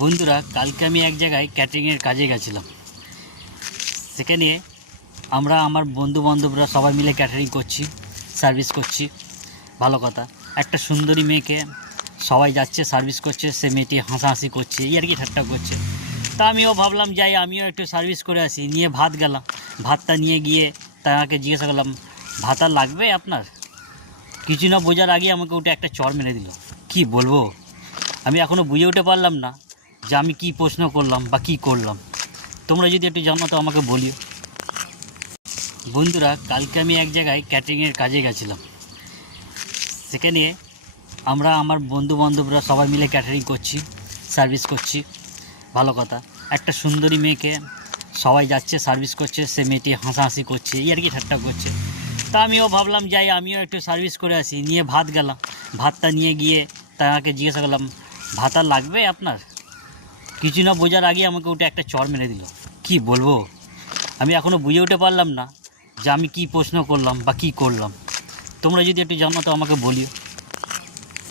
বন্ধুরা, কালকে আমি এক জায়গায় ক্যাটারিংয়ের কাজে গেছিলাম। সেখানে আমরা আমার বন্ধুবান্ধবরা সবাই মিলে ক্যাটারিং করছি, সার্ভিস করছি। ভালো কথা, একটা সুন্দরী মেয়েকে সবাই যাচ্ছে সার্ভিস করছে, সে মেয়েটি হাসাহাসি করছে, এই আর কি ঠাট্টা করছে। তা আমিও ভাবলাম যাই আমিও একটু সার্ভিস করে আসি। নিয়ে ভাত গেলাম, ভাতটা নিয়ে গিয়ে তাকে জিজ্ঞাসা করলাম, ভাত আর লাগবে আপনার? কিছু না বোঝার আগে আমাকে উঠে একটা চড় মেরে দিল। কি বলবো, আমি এখনও বুঝে উঠতে পারলাম না যে আমি কি প্রশ্ন করলাম বা কী করলাম। তোমরা যদি একটু জানো তো আমাকে বলিও। বন্ধুরা, কালকে আমি এক জায়গায় ক্যাটারিংয়ের কাজে গেছিলাম। সেখানে আমরা আমার বন্ধুবান্ধবরা সবাই মিলে ক্যাটারিং করছি, সার্ভিস করছি। ভালো কথা, একটা সুন্দরী মেয়েকে সবাই যাচ্ছে সার্ভিস করছে, সে মেয়েটি হাসাহাসি করছে, এই আর কি ঠাট্টা করছে। তা আমিও ভাবলাম যাই আমিও একটু সার্ভিস করে আসি। নিয়ে ভাত গেলাম, ভাতটা নিয়ে গিয়ে তাকে জিজ্ঞাসা করলাম, ভাত আর লাগবে আপনার? কিছু না বোঝার আগে আমাকে উঠে একটা চড় মেরে দিল। কি বলবো, আমি এখনও বুঝে উঠতে পারলাম না যে আমি কি প্রশ্ন করলাম বা কী করলাম। তোমরা যদি একটু জানো তো আমাকে বলিও।